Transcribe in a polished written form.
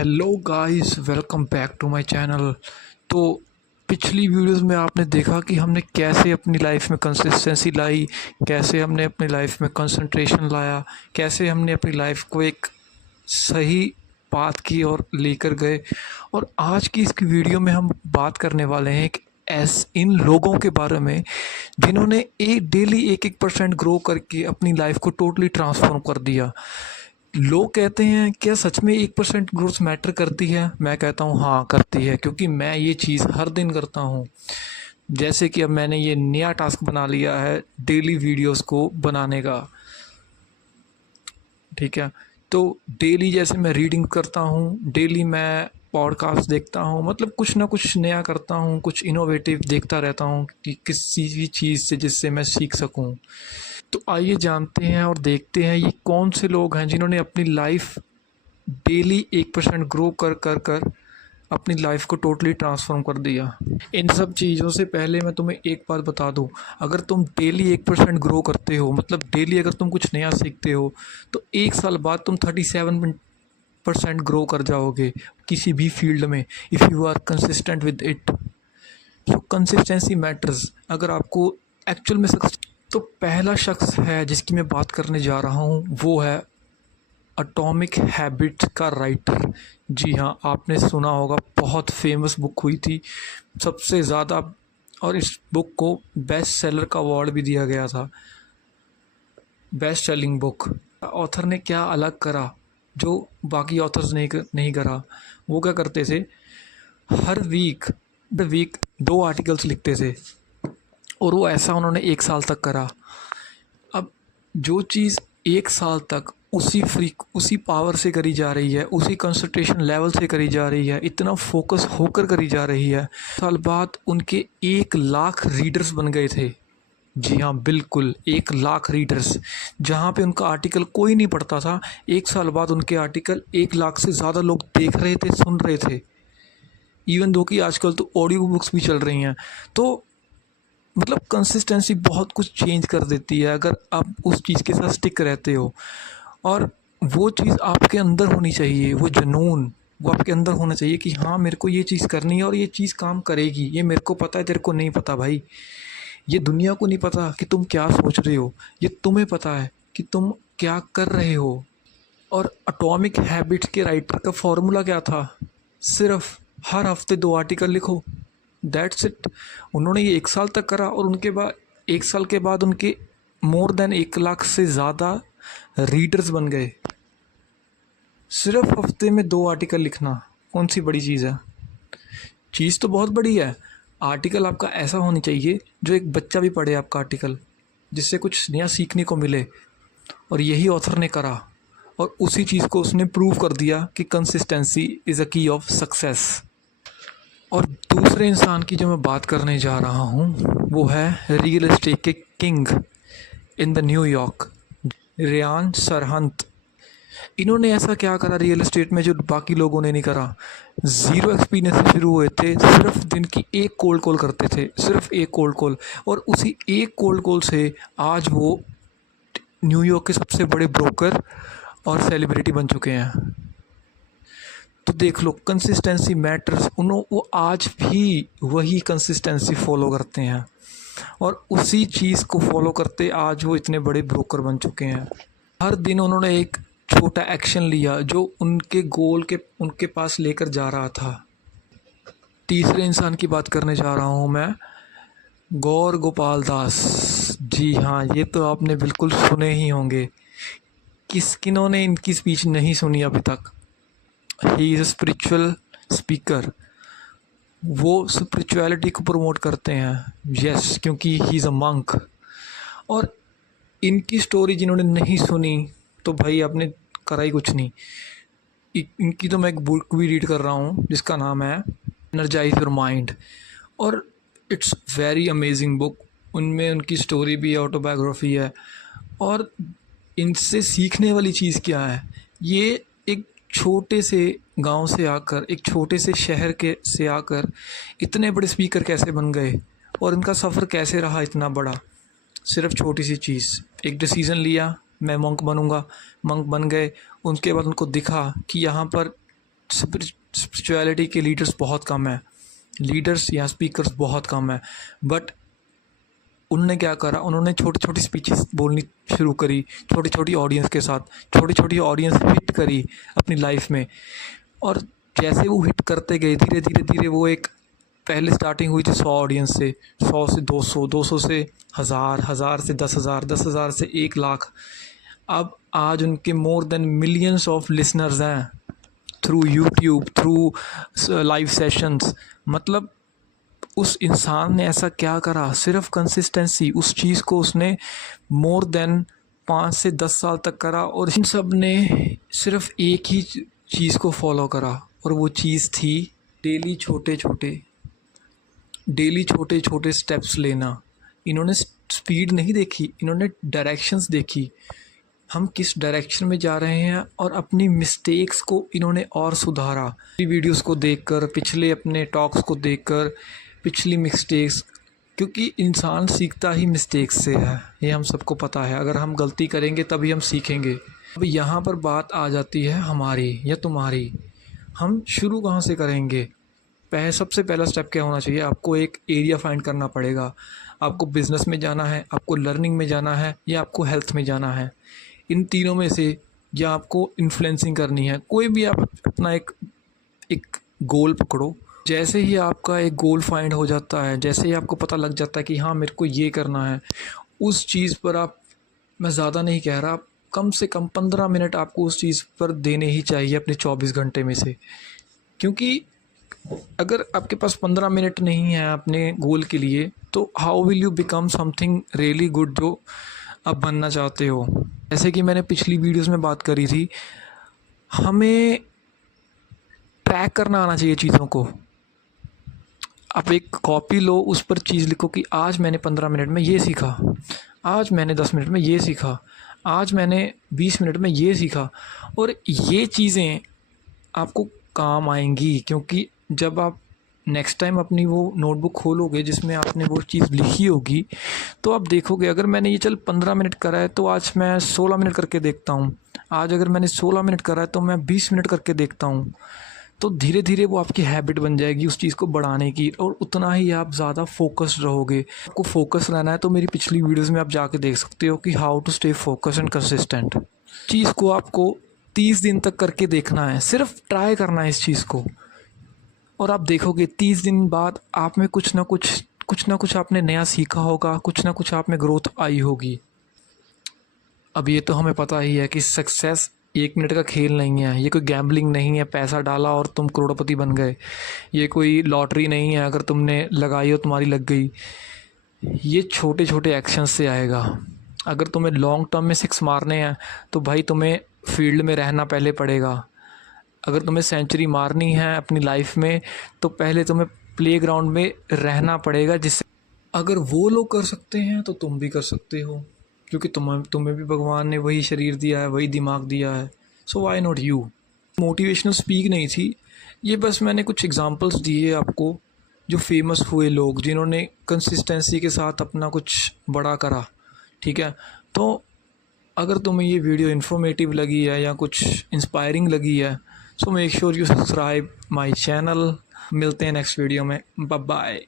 Hello guys, welcome back to my channel. तो पिछली videos में आपने देखा कि हमने कैसे अपनी लाइफ में कंसिस्टेंसी लाई, कैसे हमने अपनी लाइफ में कंसंट्रेशन लाया, कैसे हमने अपनी लाइफ को एक सही पाथ की ओर लेकर गए। और आज की इस वीडियो में हम बात करने वाले हैं इन लोगों के बारे में जिन्होंने एक डेली 1% ग्रो करके अपनी लाइफ को टोटली ट्रांसफॉर्म कर दिया। लोग कहते हैं क्या सच में 1% ग्रोथ मैटर करती है? मैं कहता हूँ हाँ करती है, क्योंकि मैं ये चीज़ हर दिन करता हूँ। जैसे कि अब मैंने ये नया टास्क बना लिया है डेली वीडियोस को बनाने का। ठीक है, तो डेली जैसे मैं रीडिंग करता हूँ, डेली मैं पॉडकास्ट देखता हूँ, मतलब कुछ ना कुछ नया करता हूँ, कुछ इनोवेटिव देखता रहता हूँ कि किसी भी चीज़ से जिससे मैं सीख सकूँ। तो आइए जानते हैं और देखते हैं ये कौन से लोग हैं जिन्होंने अपनी लाइफ डेली 1% ग्रो कर कर कर अपनी लाइफ को टोटली ट्रांसफॉर्म कर दिया। इन सब चीज़ों से पहले मैं तुम्हें एक बात बता दूं, अगर तुम डेली 1% ग्रो करते हो, मतलब डेली अगर तुम कुछ नया सीखते हो, तो एक साल बाद तुम 37% ग्रो कर जाओगे किसी भी फील्ड में, if you are consistent with it. So consistency matters. अगर आपको एक्चुअल में तो पहला शख्स है जिसकी मैं बात करने जा रहा हूँ वो है एटॉमिक हैबिट का राइटर। जी हाँ, आपने सुना होगा, बहुत फेमस बुक हुई थी सबसे ज़्यादा, और इस बुक को बेस्ट सेलर का अवार्ड भी दिया गया था, बेस्ट सेलिंग बुक। ऑथर ने क्या अलग करा जो बाकी ऑथर्स नहीं करा? वो क्या करते थे, हर वीक 2 आर्टिकल्स लिखते थे, और वो ऐसा उन्होंने 1 साल तक करा। अब जो चीज़ 1 साल तक उसी पावर से करी जा रही है, उसी कंसंट्रेशन लेवल से करी जा रही है, इतना फोकस होकर करी जा रही है, साल बाद उनके 1 लाख रीडर्स बन गए थे। जी हाँ, बिल्कुल 1 लाख रीडर्स। जहाँ पे उनका आर्टिकल कोई नहीं पढ़ता था, 1 साल बाद उनके आर्टिकल 1 लाख से ज़्यादा लोग देख रहे थे, सुन रहे थे। इवन दो कि आजकल तो ऑडियो बुक्स भी चल रही हैं। तो मतलब कंसिस्टेंसी बहुत कुछ चेंज कर देती है अगर आप उस चीज़ के साथ स्टिक रहते हो। और वो चीज़ आपके अंदर होनी चाहिए, वो जुनून वो आपके अंदर होना चाहिए कि हाँ, मेरे को ये चीज़ करनी है और ये चीज़ काम करेगी। ये मेरे को पता है, तेरे को नहीं पता भाई। ये दुनिया को नहीं पता कि तुम क्या सोच रहे हो, ये तुम्हें पता है कि तुम क्या कर रहे हो। और एटॉमिक हैबिट के राइटर का फॉर्मूला क्या था? सिर्फ हर हफ्ते 2 आर्टिकल लिखो, दैट्स इट। उन्होंने ये 1 साल तक करा, और उनके बाद 1 साल के बाद उनके मोर देन 1 लाख से ज़्यादा रीडर्स बन गए। सिर्फ हफ्ते में 2 आर्टिकल लिखना कौन सी बड़ी चीज़ है? चीज़ तो बहुत बड़ी है। आर्टिकल आपका ऐसा होनी चाहिए जो एक बच्चा भी पढ़े आपका आर्टिकल, जिससे कुछ नया सीखने को मिले। और यही ऑथर ने करा, और उसी चीज़ को उसने प्रूव कर दिया कि कंसिस्टेंसी इज़ अ की ऑफ सक्सेस। और दूसरे इंसान की जो मैं बात करने जा रहा हूँ वो है रियल एस्टेट के king in the New York, Ryan Serhant. इन्होंने ऐसा क्या करा रियल एस्टेट में जो बाकी लोगों ने नहीं करा? ज़ीरो एक्सपीरियंस से शुरू हुए थे, सिर्फ दिन की एक कोल्ड कॉल करते थे, सिर्फ एक कोल्ड कॉल, और उसी एक कोल्ड कॉल से आज वो न्यूयॉर्क के सबसे बड़े ब्रोकर और सेलिब्रिटी बन चुके हैं। तो देख लो, कंसिस्टेंसी मैटर्स। वो आज भी वही कंसिस्टेंसी फॉलो करते हैं, और उसी चीज़ को फॉलो करते आज वो इतने बड़े ब्रोकर बन चुके हैं। हर दिन उन्होंने एक छोटा एक्शन लिया जो उनके गोल के उनके पास लेकर जा रहा था। तीसरे इंसान की बात करने जा रहा हूँ मैं, गौर गोपाल दास। जी हाँ, ये तो आपने बिल्कुल सुने ही होंगे। किन्होंने इनकी स्पीच नहीं सुनी अभी तक? He is a spiritual speaker. वो स्पिरिचुअलिटी को प्रमोट करते हैं, यस, क्योंकि ही इज़ अ मंक। और इनकी स्टोरी जिन्होंने नहीं सुनी तो भाई आपने करा ही कुछ नहीं। इनकी तो मैं एक बुक भी रीड कर रहा हूँ जिसका नाम है एनर्जाइज योर माइंड, और इट्स वेरी अमेजिंग बुक। उनमें उनकी स्टोरी भी है, ऑटोबायोग्राफी है। और इनसे सीखने वाली चीज़ क्या है? ये एक छोटे से गांव से आकर, एक छोटे से शहर के से आकर इतने बड़े स्पीकर कैसे बन गए, और इनका सफ़र कैसे रहा इतना बड़ा? सिर्फ छोटी सी चीज़, एक डिसीज़न लिया, मैं मंक बनूंगा, मंक बन गए। उनके बाद उनको दिखा कि यहाँ पर स्पिरिचुअलिटी के लीडर्स बहुत कम हैं, लीडर्स या स्पीकर्स बहुत कम हैं, बट उनने क्या करा, उन्होंने छोटी छोटी स्पीचेस बोलनी शुरू करी छोटी छोटी ऑडियंस के साथ, छोटी छोटी ऑडियंस हिट करी अपनी लाइफ में। और जैसे वो हिट करते गए धीरे धीरे धीरे वो एक, पहले स्टार्टिंग हुई थी 100 ऑडियंस से, 100 से 200, 200 से 1000, 1000 से 10,000, 10,000 से 1,00,000। अब आज उनके more than millions of listeners हैं through YouTube, through live sessions. मतलब उस इंसान ने ऐसा क्या करा, सिर्फ कंसिस्टेंसी, उस चीज़ को उसने मोर देन 5 से 10 साल तक करा, और इन सब ने सिर्फ एक ही चीज़ को फॉलो करा, और वो चीज़ थी डेली छोटे छोटे स्टेप्स लेना। इन्होंने स्पीड नहीं देखी, इन्होंने डायरेक्शंस देखी, हम किस डायरेक्शन में जा रहे हैं, और अपनी मिस्टेक्स को इन्होंने और सुधारा। वीडियोस को देखकर, पिछले अपने टॉक्स को देखकर, पिछली मिस्टेक्स, क्योंकि इंसान सीखता ही मिस्टेक्स से है, ये हम सबको पता है। अगर हम गलती करेंगे तभी हम सीखेंगे। अब यहाँ पर बात आ जाती है हमारी या तुम्हारी, हम शुरू कहाँ से करेंगे। सबसे पहला स्टेप क्या होना चाहिए, आपको एक एरिया फाइंड करना पड़ेगा। आपको बिज़नेस में जाना है, आपको लर्निंग में जाना है, या आपको हेल्थ में जाना है। इन तीनों में से या आपको इन्फ्लुएंसिंग करनी है, कोई भी आप अपना एक गोल पकड़ो। जैसे ही आपका एक गोल फाइंड हो जाता है, जैसे ही आपको पता लग जाता है कि हाँ मेरे को ये करना है, उस चीज़ पर आप, मैं ज़्यादा नहीं कह रहा, कम से कम 15 मिनट आपको उस चीज़ पर देने ही चाहिए अपने 24 घंटे में से। क्योंकि अगर आपके पास 15 मिनट नहीं है अपने गोल के लिए, तो how will you become something really good जो आप बनना चाहते हो। जैसे कि मैंने पिछली वीडियोस में बात करी थी, हमें ट्रैक करना आना चाहिए चीज़ों को। आप एक कॉपी लो, उस पर चीज़ लिखो कि आज मैंने 15 मिनट में ये सीखा, आज मैंने 10 मिनट में ये सीखा, आज मैंने 20 मिनट में ये सीखा। और ये चीज़ें आपको काम आएंगी, क्योंकि जब आप नेक्स्ट टाइम अपनी वो नोटबुक खोलोगे जिसमें आपने वो चीज़ लिखी होगी, तो आप देखोगे अगर मैंने ये 15 मिनट करा है तो आज मैं 16 मिनट करके देखता हूँ, आज अगर मैंने 16 मिनट करा है तो मैं 20 मिनट करके देखता हूँ। तो धीरे धीरे वो आपकी हैबिट बन जाएगी उस चीज़ को बढ़ाने की, और उतना ही आप ज़्यादा फोकस्ड रहोगे। आपको फोकस रहना है तो मेरी पिछली वीडियोज़ में आप जाके देख सकते हो कि how to stay focus and consistent. चीज़ को आपको 30 दिन तक करके देखना है, सिर्फ ट्राई करना है इस चीज़ को, और आप देखोगे 30 दिन बाद आप में कुछ ना कुछ आपने नया सीखा होगा, कुछ ना कुछ आप में ग्रोथ आई होगी। अब ये तो हमें पता ही है कि सक्सेस 1 मिनट का खेल नहीं है, ये कोई गैम्बलिंग नहीं है, पैसा डाला और तुम करोड़पति बन गए। ये कोई लॉटरी नहीं है, अगर तुमने लगाई और तुम्हारी लग गई। ये छोटे छोटे एक्शन से आएगा। अगर तुम्हें लॉन्ग टर्म में 6 मारने हैं तो भाई तुम्हें फील्ड में रहना पहले पड़ेगा। अगर तुम्हें सेंचुरी मारनी है अपनी लाइफ में तो पहले तुम्हें प्लेग्राउंड में रहना पड़ेगा, जिससे अगर वो लोग कर सकते हैं तो तुम भी कर सकते हो, क्योंकि तुम्हें भी भगवान ने वही शरीर दिया है, वही दिमाग दिया है। So why not you. Motivational speak नहीं थी ये, बस मैंने कुछ एग्जांपल्स दिए आपको जो फेमस हुए लोग, जिन्होंने कंसिस्टेंसी के साथ अपना कुछ बड़ा करा। ठीक है, तो अगर तुम्हें ये वीडियो इन्फॉर्मेटिव लगी है या कुछ इंस्पायरिंग लगी है, so make sure you subscribe my channel. मिलते हैं नेक्स्ट वीडियो में, बाय बाय।